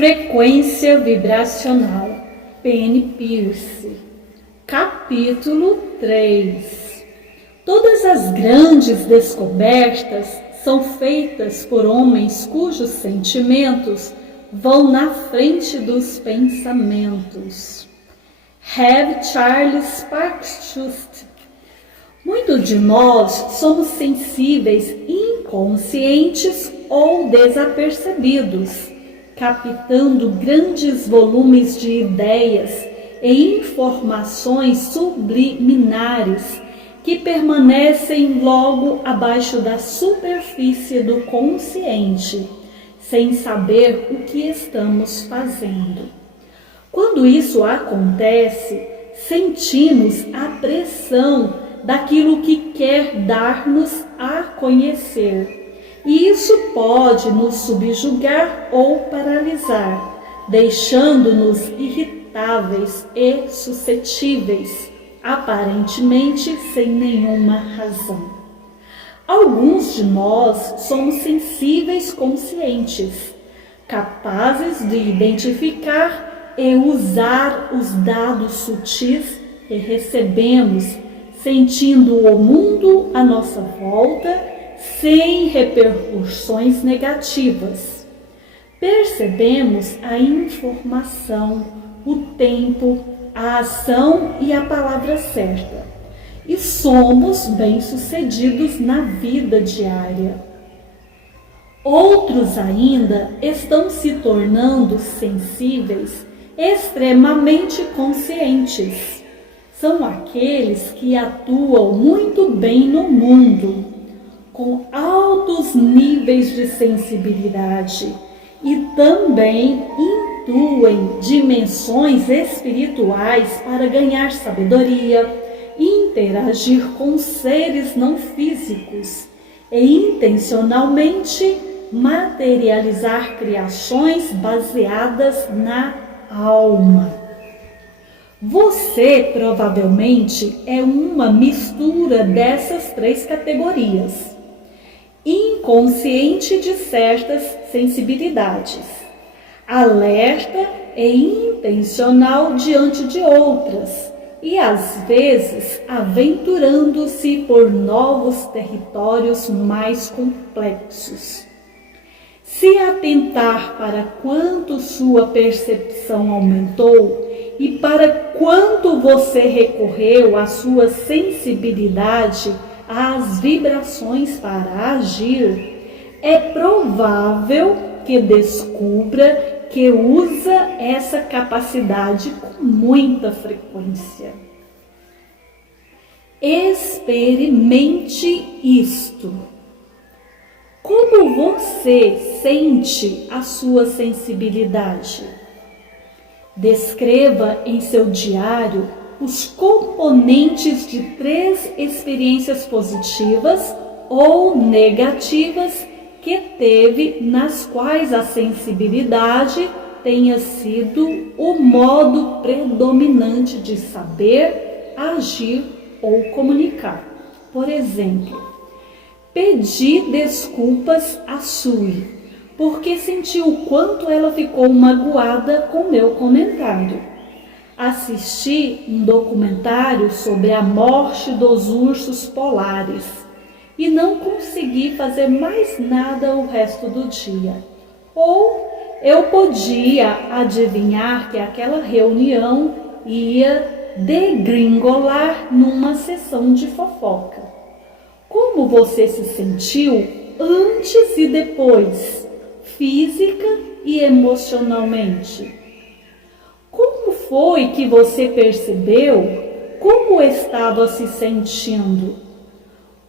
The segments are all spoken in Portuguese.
Frequência vibracional, Penny Peirce, capítulo 3. Todas as grandes descobertas são feitas por homens cujos sentimentos vão na frente dos pensamentos. Have Charles Sparks Just. Muitos de nós somos sensíveis, inconscientes ou desapercebidos, captando grandes volumes de ideias e informações subliminares que permanecem logo abaixo da superfície do consciente, sem saber o que estamos fazendo. Quando isso acontece, sentimos a pressão daquilo que quer dar-nos a conhecer. E isso pode nos subjugar ou paralisar, deixando-nos irritáveis e suscetíveis, aparentemente sem nenhuma razão. Alguns de nós somos sensíveis conscientes, capazes de identificar e usar os dados sutis que recebemos, sentindo o mundo à nossa volta, sem repercussões negativas. Percebemos a informação, o tempo, a ação e a palavra certa. E somos bem-sucedidos na vida diária. Outros ainda estão se tornando sensíveis, extremamente conscientes. São aqueles que atuam muito bem no mundo, com altos níveis de sensibilidade e também intuem dimensões espirituais para ganhar sabedoria, interagir com seres não físicos e intencionalmente materializar criações baseadas na alma. Você provavelmente é uma mistura dessas três categorias. Inconsciente de certas sensibilidades, alerta e intencional diante de outras, e às vezes aventurando-se por novos territórios mais complexos. Se atentar para quanto sua percepção aumentou e para quanto você recorreu à sua sensibilidade, às vibrações para agir, é provável que descubra que usa essa capacidade com muita frequência. Experimente isto. Como você sente a sua sensibilidade? Descreva em seu diário os componentes de 3 experiências positivas ou negativas que teve, nas quais a sensibilidade tenha sido o modo predominante de saber, agir ou comunicar. Por exemplo, pedi desculpas a Sui, porque senti o quanto ela ficou magoada com meu comentário. Assisti um documentário sobre a morte dos ursos polares e não consegui fazer mais nada o resto do dia. Ou eu podia adivinhar que aquela reunião ia degringolar numa sessão de fofoca. Como você se sentiu antes e depois, física e emocionalmente? Como foi que você percebeu como estava se sentindo?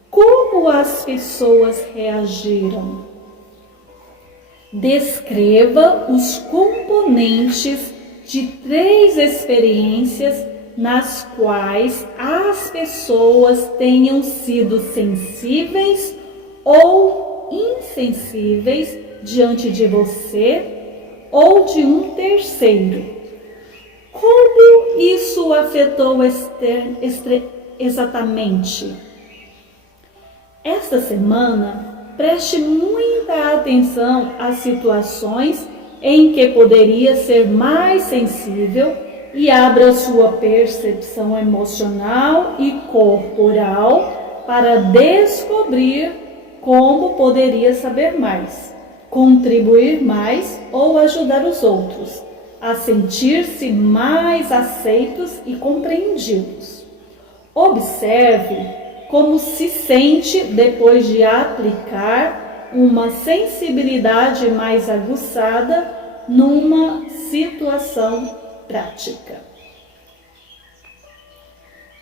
Como as pessoas reagiram? Descreva os componentes de 3 experiências nas quais as pessoas tenham sido sensíveis ou insensíveis diante de você ou de um terceiro. Como isso afetou exatamente? Esta semana, preste muita atenção às situações em que poderia ser mais sensível e abra sua percepção emocional e corporal para descobrir como poderia saber mais, contribuir mais ou ajudar os outros a sentir-se mais aceitos e compreendidos. Observe como se sente depois de aplicar uma sensibilidade mais aguçada numa situação prática.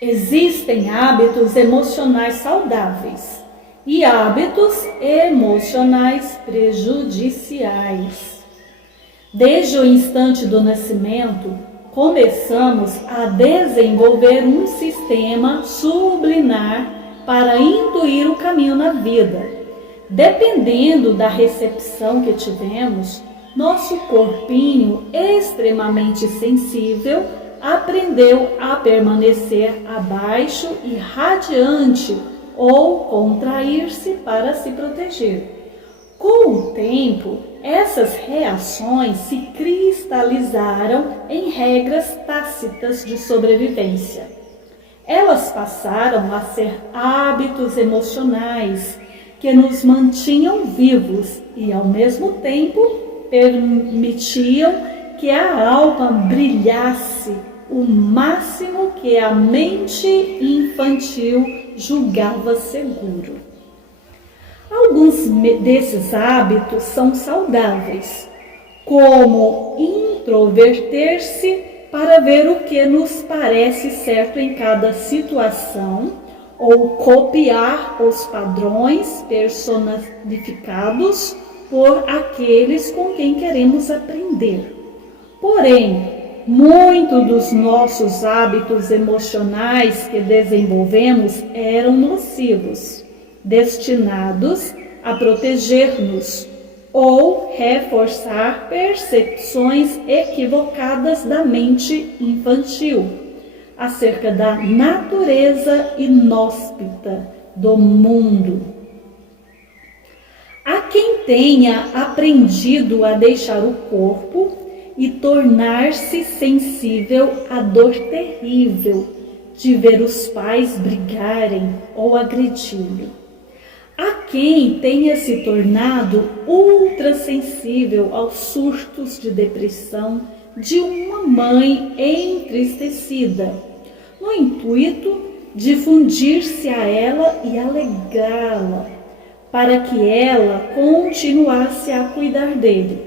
Existem hábitos emocionais saudáveis e hábitos emocionais prejudiciais. Desde o instante do nascimento, começamos a desenvolver um sistema subliminar para intuir o caminho na vida. Dependendo da recepção que tivemos, nosso corpinho extremamente sensível aprendeu a permanecer abaixo e radiante ou contrair-se para se proteger. Com o tempo, essas reações se cristalizaram em regras tácitas de sobrevivência. Elas passaram a ser hábitos emocionais que nos mantinham vivos e, ao mesmo tempo, permitiam que a alma brilhasse o máximo que a mente infantil julgava seguro. Alguns desses hábitos são saudáveis, como introverter-se para ver o que nos parece certo em cada situação, ou copiar os padrões personificados por aqueles com quem queremos aprender. Porém, muitos dos nossos hábitos emocionais que desenvolvemos eram nocivos, destinados a proteger-nos ou reforçar percepções equivocadas da mente infantil acerca da natureza inóspita do mundo. Há quem tenha aprendido a deixar o corpo e tornar-se sensível à dor terrível de ver os pais brigarem ou agredi-lo. Há quem tenha se tornado ultrassensível aos surtos de depressão de uma mãe entristecida, no intuito de fundir-se a ela e alegrá-la, para que ela continuasse a cuidar dele.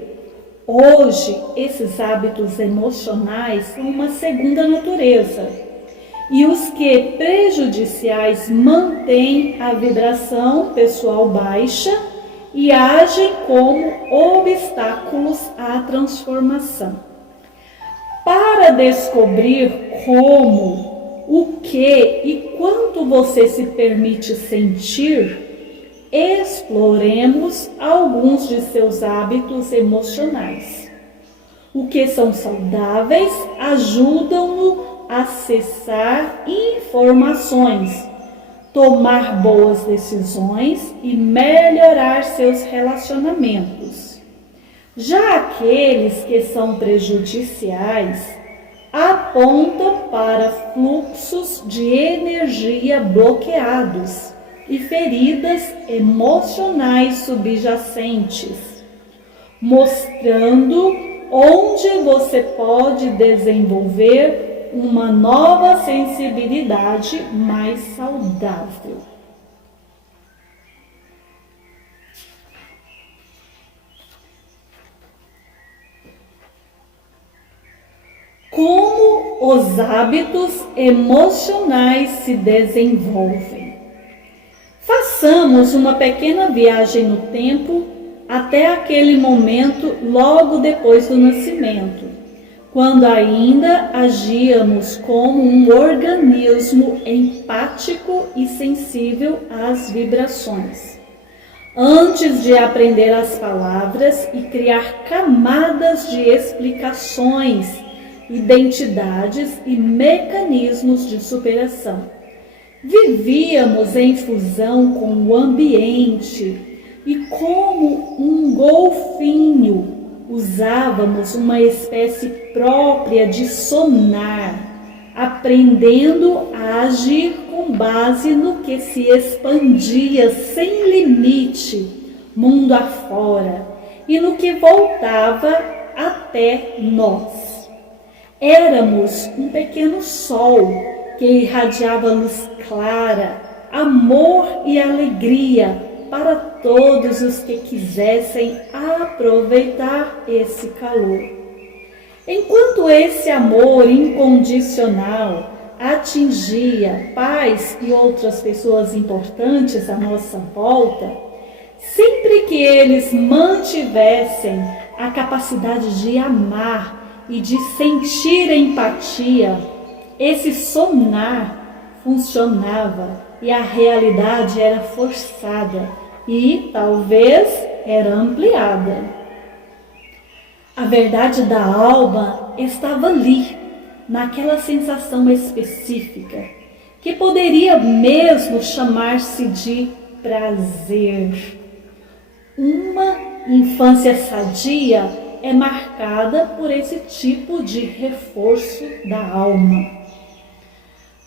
Hoje, esses hábitos emocionais são uma segunda natureza, e os que prejudiciais mantêm a vibração pessoal baixa e agem como obstáculos à transformação. Para descobrir como, o que e quanto você se permite sentir, exploremos alguns de seus hábitos emocionais. O que são saudáveis ajudam-no a acessar informações, tomar boas decisões e melhorar seus relacionamentos. Já aqueles que são prejudiciais apontam para fluxos de energia bloqueados e feridas emocionais subjacentes, mostrando onde você pode desenvolver uma nova sensibilidade mais saudável. Como os hábitos emocionais se desenvolvem? Façamos uma pequena viagem no tempo até aquele momento logo depois do nascimento, quando ainda agíamos como um organismo empático e sensível às vibrações. Antes de aprender as palavras e criar camadas de explicações, identidades e mecanismos de superação. Vivíamos em fusão com o ambiente e como um golfinho usávamos uma espécie própria de sonar, aprendendo a agir com base no que se expandia sem limite, mundo afora, e no que voltava até nós. Éramos um pequeno sol que irradiava luz clara, amor e alegria para todos os que quisessem aproveitar esse calor. Enquanto esse amor incondicional atingia pais e outras pessoas importantes à nossa volta, sempre que eles mantivessem a capacidade de amar e de sentir empatia, esse sonar funcionava e a realidade era forçada e talvez era ampliada. A verdade da alma estava ali, naquela sensação específica, que poderia mesmo chamar-se de prazer. Uma infância sadia é marcada por esse tipo de reforço da alma.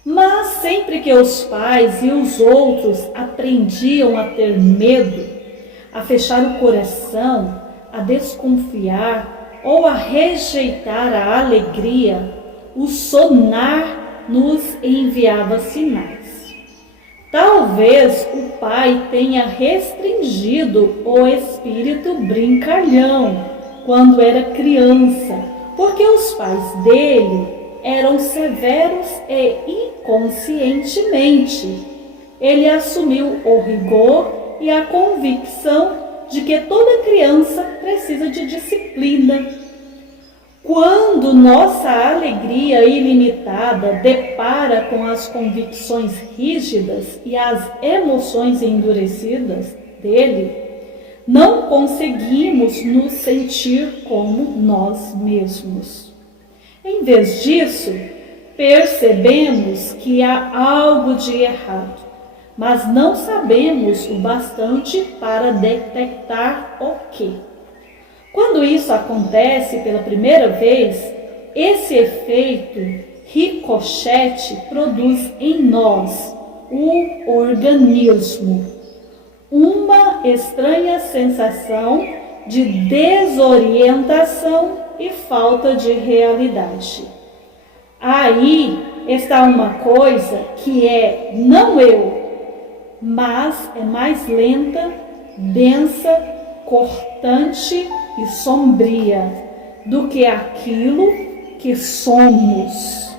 Mas sempre que os pais e os outros aprendiam a ter medo, a fechar o coração, a desconfiar ou a rejeitar a alegria, o sonar nos enviava sinais. Talvez o pai tenha restringido o espírito brincalhão quando era criança, porque os pais dele eram severos e inconscientemente. Ele assumiu o rigor e a convicção de que toda criança precisa de disciplina. Quando nossa alegria ilimitada depara com as convicções rígidas e as emoções endurecidas dele, não conseguimos nos sentir como nós mesmos. Em vez disso, percebemos que há algo de errado, mas não sabemos o bastante para detectar o que. Quando isso acontece pela primeira vez, esse efeito ricochete produz em nós, o organismo, uma estranha sensação de desorientação e falta de realidade. Aí está uma coisa que é não eu, mas é mais lenta, densa, cortante e sombria do que aquilo que somos.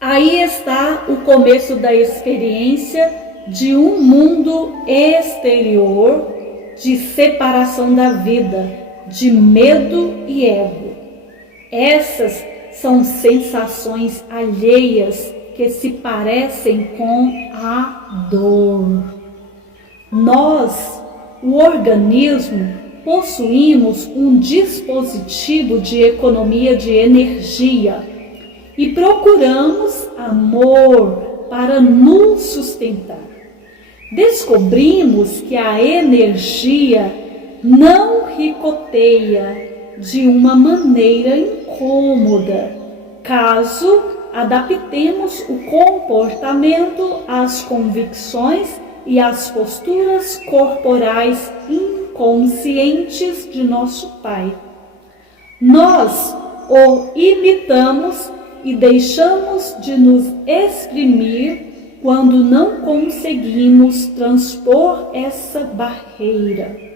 Aí está o começo da experiência de um mundo exterior, de separação da vida, de medo e ego. Essas são sensações alheias que se parecem com a dor. Nós, o organismo, possuímos um dispositivo de economia de energia e procuramos amor para nos sustentar. Descobrimos que a energia não ricoteia de uma maneira incômoda, caso adaptemos o comportamento às convicções e às posturas corporais inconscientes de nosso Pai. Nós o imitamos e deixamos de nos exprimir quando não conseguimos transpor essa barreira.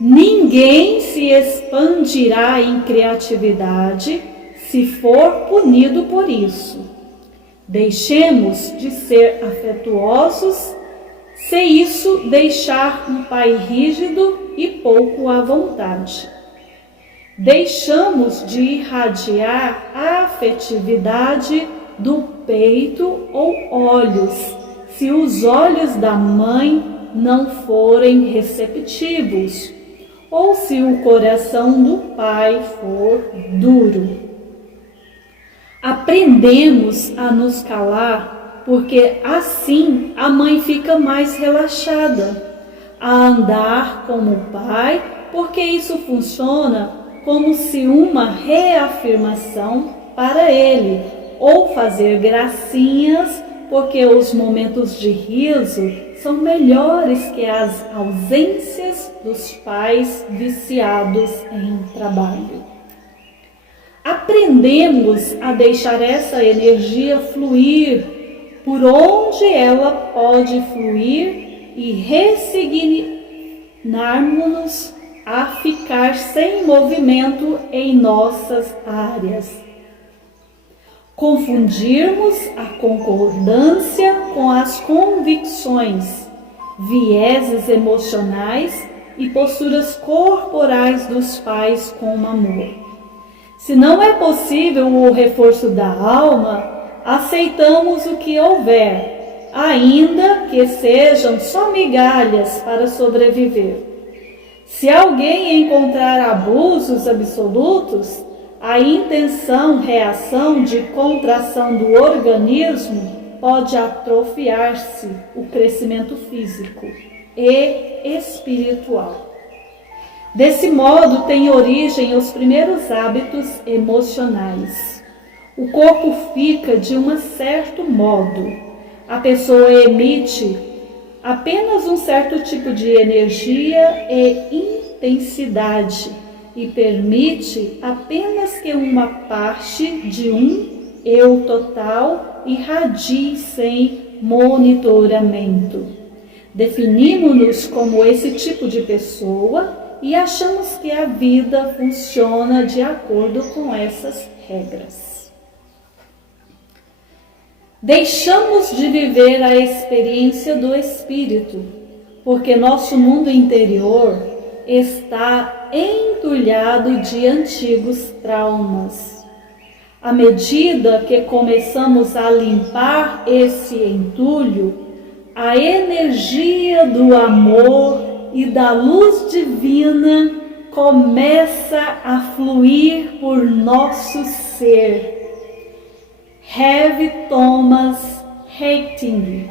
Ninguém se expandirá em criatividade se for punido por isso. Deixemos de ser afetuosos se isso deixar um pai rígido e pouco à vontade. Deixamos de irradiar a afetividade do peito ou olhos, se os olhos da mãe não forem receptivos, ou se o coração do pai for duro. Aprendemos a nos calar, porque assim a mãe fica mais relaxada, a andar como o pai, porque isso funciona como se uma reafirmação para ele, ou fazer gracinhas, porque os momentos de riso são melhores que as ausências dos pais viciados em trabalho. Aprendemos a deixar essa energia fluir por onde ela pode fluir e resignarmos-nos a ficar sem movimento em nossas áreas. Confundirmos a concordância com as convicções, vieses emocionais e posturas corporais dos pais com amor. Se não é possível o reforço da alma, aceitamos o que houver, ainda que sejam só migalhas para sobreviver. Se alguém encontrar abusos absolutos, a reação de contração do organismo pode atrofiar-se o crescimento físico e espiritual. Desse modo, tem origem os primeiros hábitos emocionais. O corpo fica de um certo modo. A pessoa emite apenas um certo tipo de energia e intensidade e permite apenas que uma parte de um eu total irradie sem monitoramento. Definimos-nos como esse tipo de pessoa e achamos que a vida funciona de acordo com essas regras. Deixamos de viver a experiência do espírito, porque nosso mundo interior está entulhado de antigos traumas. À medida que começamos a limpar esse entulho, a energia do amor e da luz divina começa a fluir por nosso ser. Have Thomas Harting.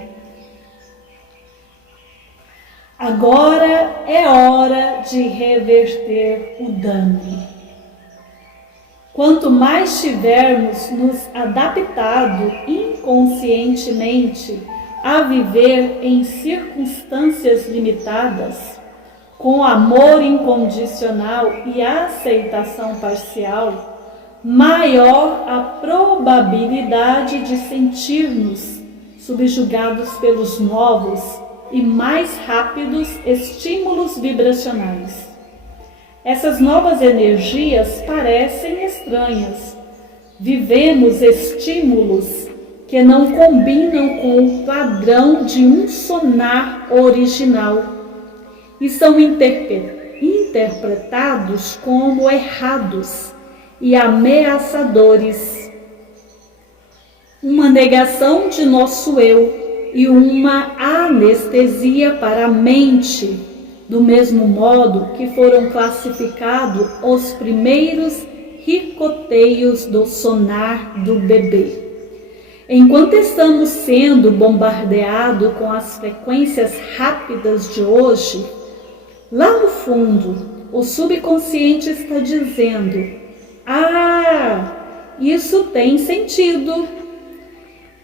Agora é hora de reverter o dano. Quanto mais tivermos nos adaptado inconscientemente a viver em circunstâncias limitadas, com amor incondicional e aceitação parcial, maior a probabilidade de sentir-nos subjugados pelos novos e mais rápidos estímulos vibracionais. Essas novas energias parecem estranhas. Vivemos estímulos que não combinam com o padrão de um sonar original e são interpretados como errados e ameaçadores. Uma negação de nosso eu e uma anestesia para a mente, do mesmo modo que foram classificados os primeiros ricoteios do sonar do bebê. Enquanto estamos sendo bombardeados com as frequências rápidas de hoje, lá no fundo, o subconsciente está dizendo: isso tem sentido.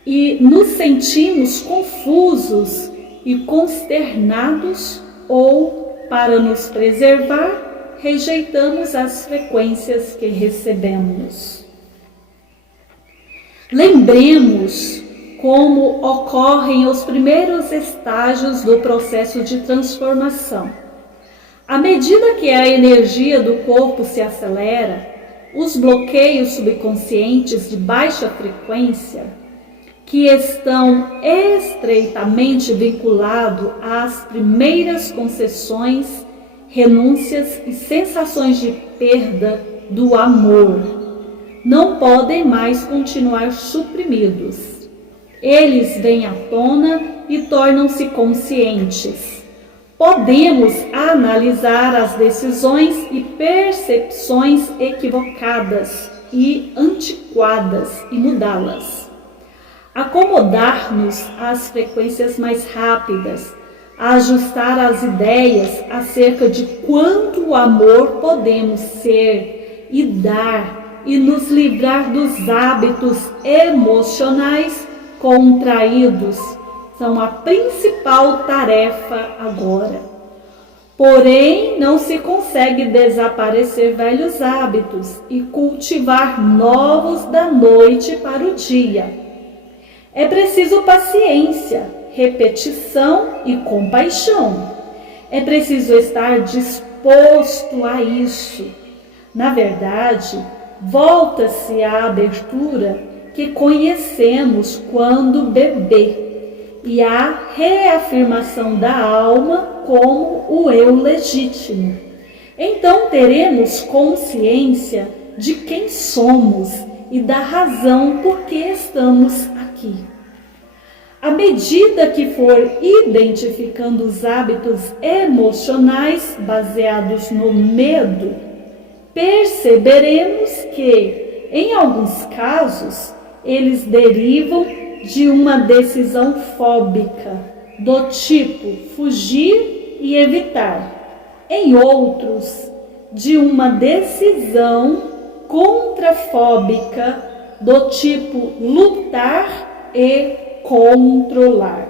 E nos sentimos confusos e consternados, ou, para nos preservar, rejeitamos as frequências que recebemos. Lembremos como ocorrem os primeiros estágios do processo de transformação. À medida que a energia do corpo se acelera, os bloqueios subconscientes de baixa frequência, que estão estreitamente vinculados às primeiras concessões, renúncias e sensações de perda do amor, não podem mais continuar suprimidos. Eles vêm à tona e tornam-se conscientes. Podemos analisar as decisões e percepções equivocadas e antiquadas e mudá-las. Acomodar-nos às frequências mais rápidas, a ajustar as ideias acerca de quanto amor podemos ser e dar e nos livrar dos hábitos emocionais contraídos são a principal tarefa agora. Porém, não se consegue desaparecer velhos hábitos e cultivar novos da noite para o dia. É preciso paciência, repetição e compaixão. É preciso estar disposto a isso. Na verdade, volta-se à abertura que conhecemos quando bebê e à reafirmação da alma como o eu legítimo. Então teremos consciência de quem somos e da razão por que estamos aqui. À medida que for identificando os hábitos emocionais baseados no medo, perceberemos que, em alguns casos, eles derivam de uma decisão fóbica, do tipo fugir e evitar. Em outros, de uma decisão contrafóbica, do tipo lutar e controlar.